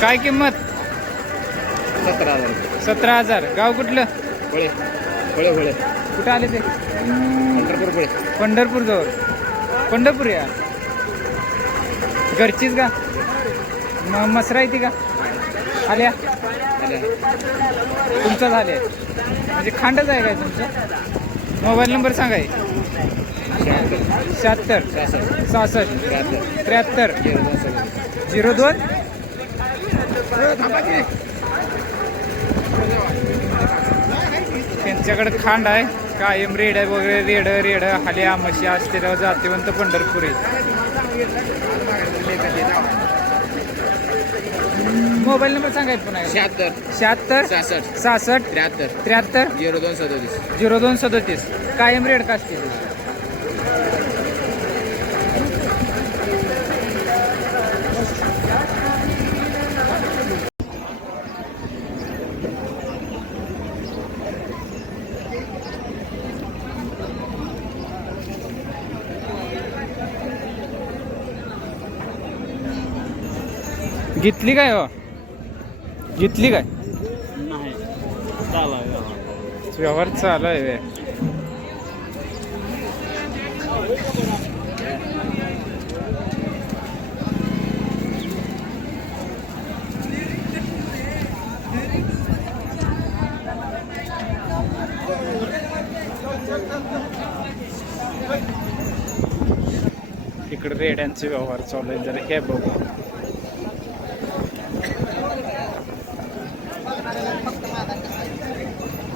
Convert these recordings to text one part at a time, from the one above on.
काय किंमत? सतरा हजार. सतरा हजार. गाव कुठलं? होळे होळे होळे कुठं आले ते? पंढरपूर होळे पंढरपूर जवळ. पंढरपूर या. घरचीच का? मसरा येते का? आल्या? तुमचं झाले म्हणजे खांडच आहे काय तुमचं? मोबाईल नंबर सांगा. शहात्तर. सहासष्ट. त्र्याहत्तर. झिरो दोन? त्यांच्याकडे खांड आहे. कायम रेड आहे वगैरे रेड रेड हाल्या म्हशी असते जातीवंत पंढरपूर. आहे मोबाईल नंबर सांगाय पुन्हा. शहात्तर. शहात्तर सहासष्ट. सहासष्ट त्र्याहत्तर. त्र्याहत्तर झिरो दोन सदोतीस. झिरो दोन सदोतीस. कायम रेड का असते घेतली काय हो? घेतली काय? नाही. व्यवहार. चालू आहे. इकडे रेड्यांचे व्यवहार चालू आहे. जरा हे बघू.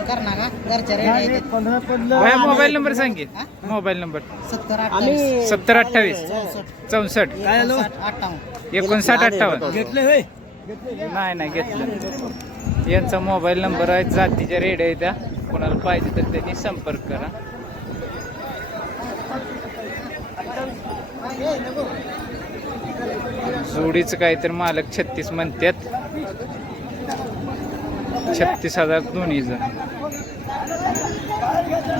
करणार का? घरच्या मोबाईल नंबर सांगे मोबाईल नंबर. सत्तर अठ्ठावीस. सत्तर अठ्ठावीस. चौसष्ट. अठ्ठावन्न. एकोणसाठ अठ्ठावन्न. नाही नाही घेतलं. यांचा मोबाईल नंबर आहे जातीच्या रेड्या आहे त्या. कोणाला पाहिजे तर त्यांनी संपर्क करा. जोडीचं काहीतरी मालक छत्तीस म्हणतात छत्तीस हजार दोन्हीचं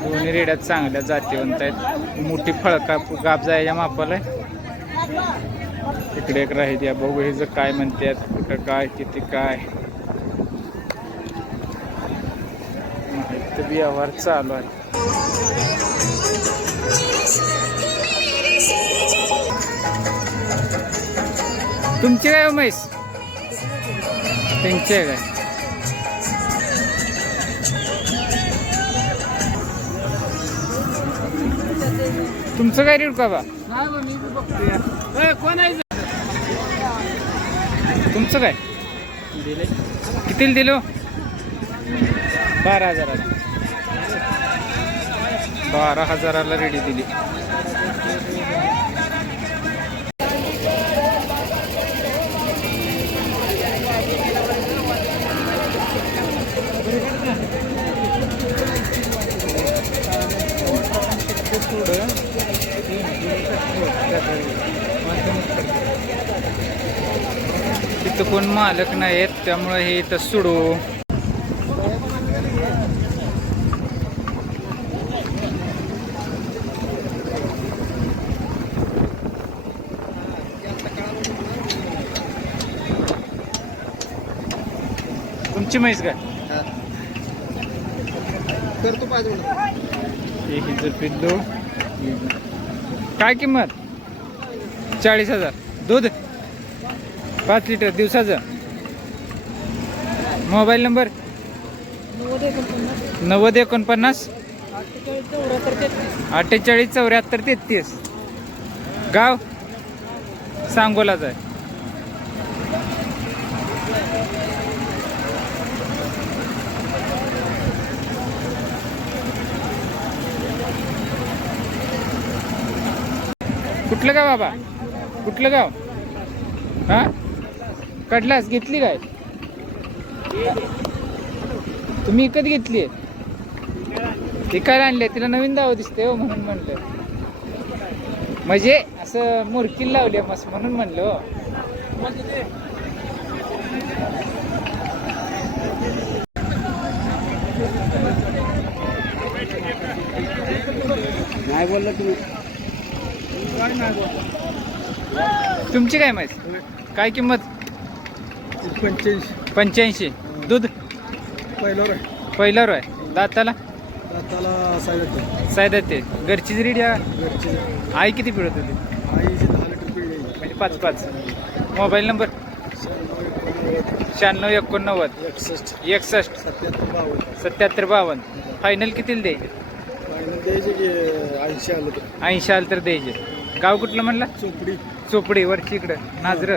दोन्ही रेड्यात चांगल्या जातीवंत आहेत. मोठी फळका गाप जायच्या मापाला इकडे एक राहील या बघू हिचं काय म्हणतात कुठं काय किती काय. माहिती व्यवहार चालू आहे. तुमचे काय हो म्हैस? त्यांचे काय? तुमचं काय रेट का बा कोण आहे? तुमचं काय? दिले कितीला दिलो? बारा हजाराला. बारा हजाराला रेडी दिली. इथं कोण मालक नाहीत त्यामुळे हे इथं सुडू. तुमची म्हैस काय? करतो पाहिजे हे हिचं पिल्लू. काय किंमत? चाळीस हजार. दूध? पाच लिटर दिवसाचं. Mobile number? नव्वद एकोणपन्नास. अठ्ठेचाळीस चौऱ्याहत्तर तेहतीस. गाव? सांगोलाच आहे. कुठलं गाव बाबा? कुठलं गाव? हां? कडलास घेतली काय? तुम्ही विकत घेतली विकायला आणली तिला नवीन दावा दिसते हो म्हणून म्हणलं. म्हणजे असं मुरकील लावली मस्त म्हणून म्हणलं हो. नाही बोलला तुम्ही. तुमची काय माहिती? काय किंमत? पंच्याऐंशी. पंच्याऐंशी. दूध? पहिलं पहिल्यावर आहे दाताला? दाताला साहेब सायदा ते घरचीच रीड या घरची. आई किती पिळत होती आईची दहा लिटर पिढी म्हणजे पाच पाच. Mobile number? शहाण्णव एकोणनव्वद. एकसष्ट. एकसष्ट. सत्याहत्तर बावन्न. सत्याहत्तर बावन्न. फायनल कितीला द्यायचे? आणि द्यायचे की ऐंशी आलं तर. ऐंशी आलं तर द्यायचे. गाव कुठलं म्हणला? चोपडी. चोपडी वरची इकडं. नाजरं.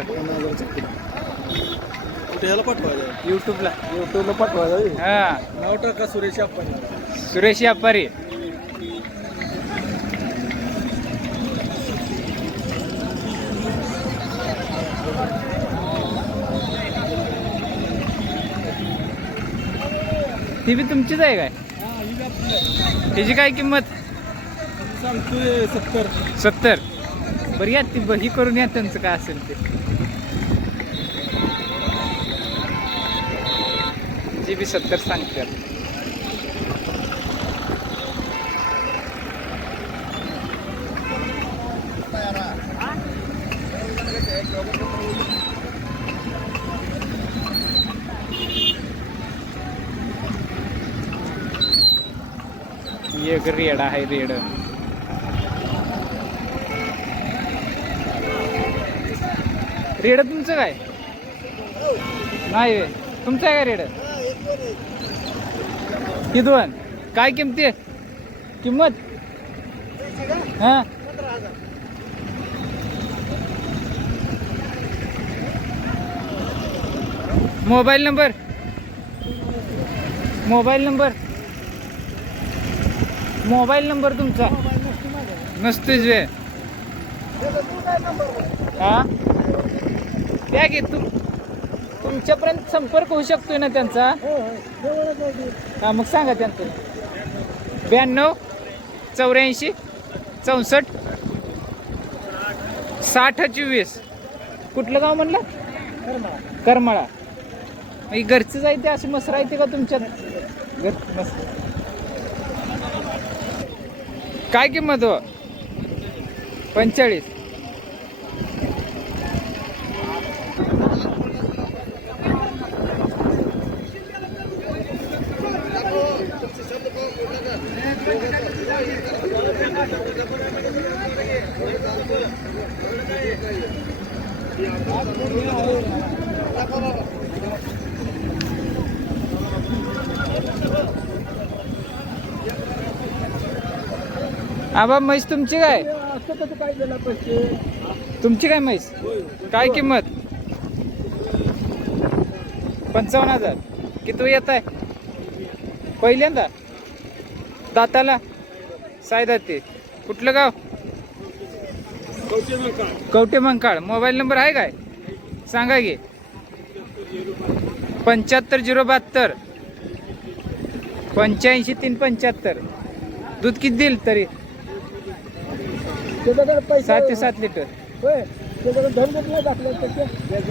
कुठे ह्याला पाठवायचं युट्यूबला युट्यूबला पाठवायचं हा. नाव टाका सुरेश आपण सुरेश व्यापारी ती बी तुमचीच आहे काय? त्याची काय किंमत? सांगतोय सत्तर. सत्तर. बरं या ती बही करून या त्यांचं काय असेल ते. जी बी सत्तर सांगतात. एक रेड आहे रेड. रेड तुमचं काय? नाही तुमचं आहे का रेड? ही दोन काय किमती आहे? किंमत? हा? Mobile number? Mobile number? Mobile number तुमचा? नसतेच वे. हा? द्या की तुम तुमच्यापर्यंत संपर्क होऊ शकतोय ना त्यांचा? हा मग सांगा त्यांचं. ब्याण्णव चौऱ्याऐंशी चौसष्ट साठ चोवीस. कुठलं गाव म्हणलं? करमाळा. घरचं घरचंच आहे अशी मसरा येते का तुमच्यात? घर मस काय किंमत हो? पंचेचाळीस. आबा म्हैस तुमची काय? तुमची काय म्हैस? काय किंमत? पंचावन्न हजार. किती येत आहे? पहिल्यांदा? दाताला? सायदाते कुठलं गाव? कवटे मंकाळ. मोबाईल नंबर आहे काय? सांगा की. पंच्याहत्तर झिरो बहात्तर. पंच्याऐंशी तीन पंच्याहत्तर. दूध किती देईल तरी? सात ते सात लिटर